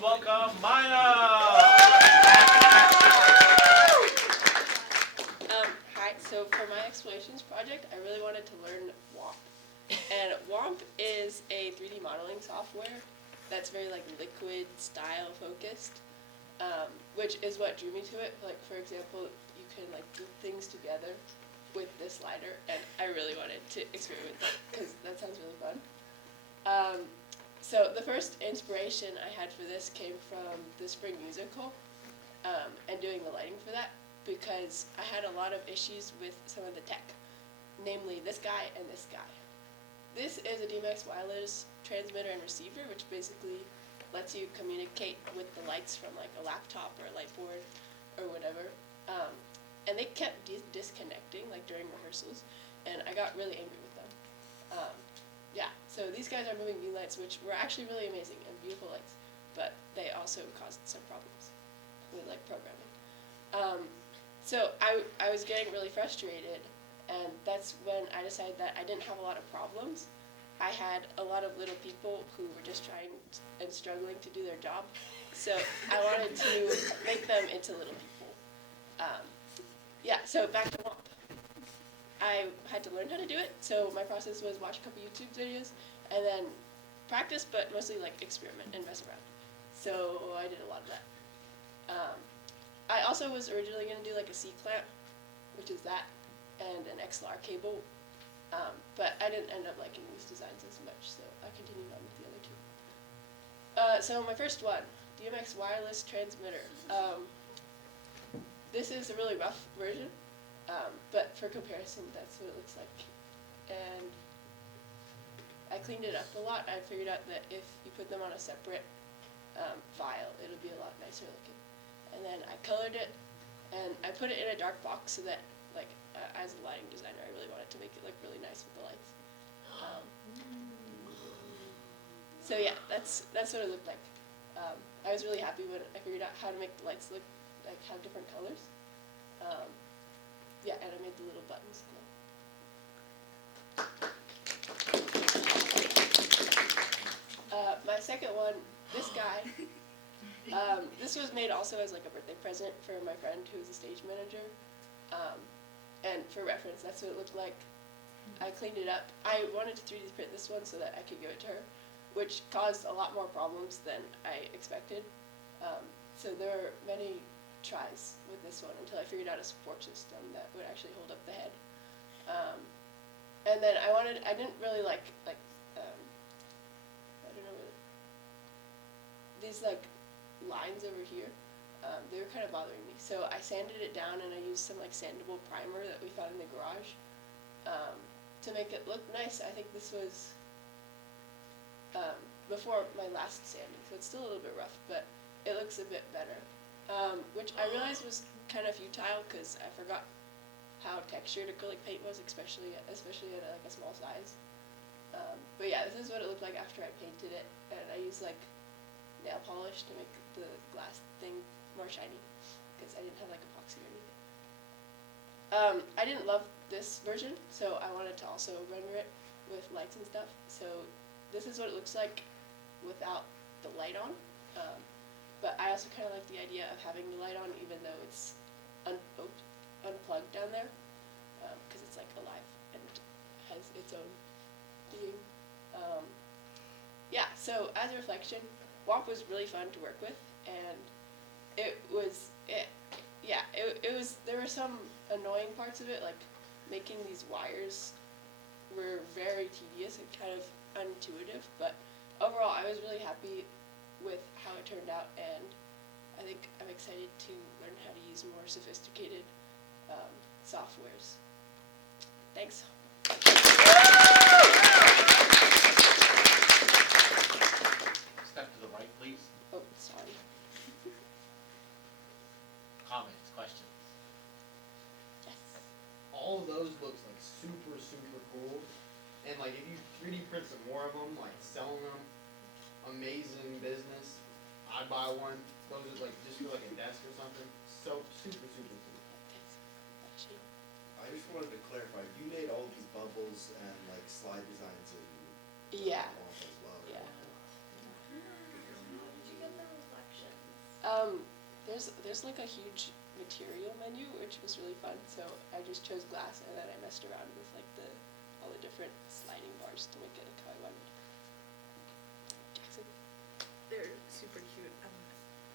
welcome Maya! Hi, so for my explorations project, I really wanted to learn WOMP. And WOMP is a 3D modeling software that's very like liquid style focused, which is what drew me to it. Like for example, you can like do things together with this slider, and I really wanted to experiment with that because that sounds really fun. So the first inspiration I had for this came from the spring musical, and doing the lighting for that, because I had a lot of issues with some of the tech, namely this guy and this guy. This is a DMX wireless transmitter and receiver, which basically lets you communicate with the lights from like a laptop or a light board or whatever. And they kept disconnecting like during rehearsals, and I got really angry with them. Yeah, so these guys are moving beam lights, which were actually really amazing and beautiful lights, but they also caused some problems with like programming. So I was getting really frustrated, and that's when I decided that I didn't have a lot of problems. I had a lot of little people who were just trying and struggling to do their job, so I wanted to make them into little people. Yeah, so back to WOMP. I had to learn how to do it, so my process was watch a couple YouTube videos and then practice, but mostly like experiment and mess around. So I did a lot of that. I also was originally going to do like a C-clamp, which is that, and an XLR cable, but I didn't end up liking these designs as much, so I continued on with the other two. So my first one, DMX wireless transmitter. This is a really rough version, but for comparison, that's what it looks like. And I cleaned it up a lot. I figured out that if you put them on a separate file, it'll be a lot nicer looking. And then I colored it, and I put it in a dark box so that, like, as a lighting designer, I really wanted to make it look really nice with the lights. So yeah, that's what it looked like. I was really happy when I figured out how to make the lights look like have different colors. Yeah, and I made the little buttons. My second one, this guy. This was made also as like a birthday present for my friend who was a stage manager. And for reference, that's what it looked like. I cleaned it up. I wanted to 3D print this one so that I could give it to her, which caused a lot more problems than I expected. So there were many tries with this one until I figured out a support system that would actually hold up the head. And then I didn't really like I don't know what, these like lines over here, they were kind of bothering me. So I sanded it down, and I used some like sandable primer that we found in the garage, to make it look nice. I think this was before my last sanding, so it's still a little bit rough, but it looks a bit better. Which I realized was kind of futile because I forgot how textured acrylic paint was, especially at like a small size. But yeah, this is what it looked like after I painted it, and I used like nail polish to make the glass thing more shiny because I didn't have like epoxy or anything. I didn't love this version, so I wanted to also render it with lights and stuff. So this is what it looks like without the light on. But I also kind of like the idea of having the light on even though it's unplugged down there, because it's like alive and has its own being. Yeah, so as a reflection, WOMP was really fun to work with, and there were some annoying parts of it, like making these wires were very tedious and kind of unintuitive, but overall I was really happy with how it turned out, and I think I'm excited to learn how to use more sophisticated softwares. Thanks. Step to the right, please. Oh, sorry. Comments, questions? Yes. All of those looks like super cool, and like if you 3D print some more of them, like selling them, amazing business. I'd buy one. Those are like just for like a desk or something. So super cool. I just wanted to clarify, you made all these bubbles and like slide designs in Yeah. WOMP as well. Yeah. Did you get those there's like a huge material menu, which was really fun. So I just chose glass, and then I messed around with like all the different sliding bars to make it like how I wanted. Jackson. They're super cute.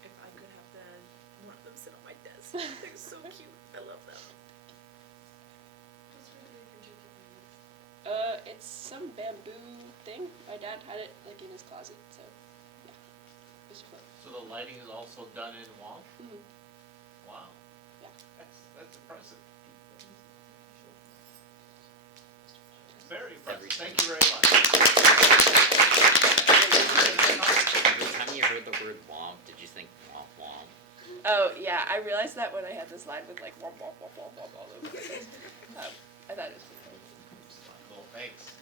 If I could have one of them sit on my desk, they're so cute. I love them. It's some bamboo thing. My dad had it like in his closet, so yeah, it's fun. So the lighting is also done in Wong? Mm-hmm. Wow. Yeah. That's impressive. Very impressive. Thank you very much. Every time you heard the word womp, did you think womp womp? Oh yeah, I realized that when I had this line with like womp womp womp womp womp all over the place. I thought it was pretty funny. Cool, thanks.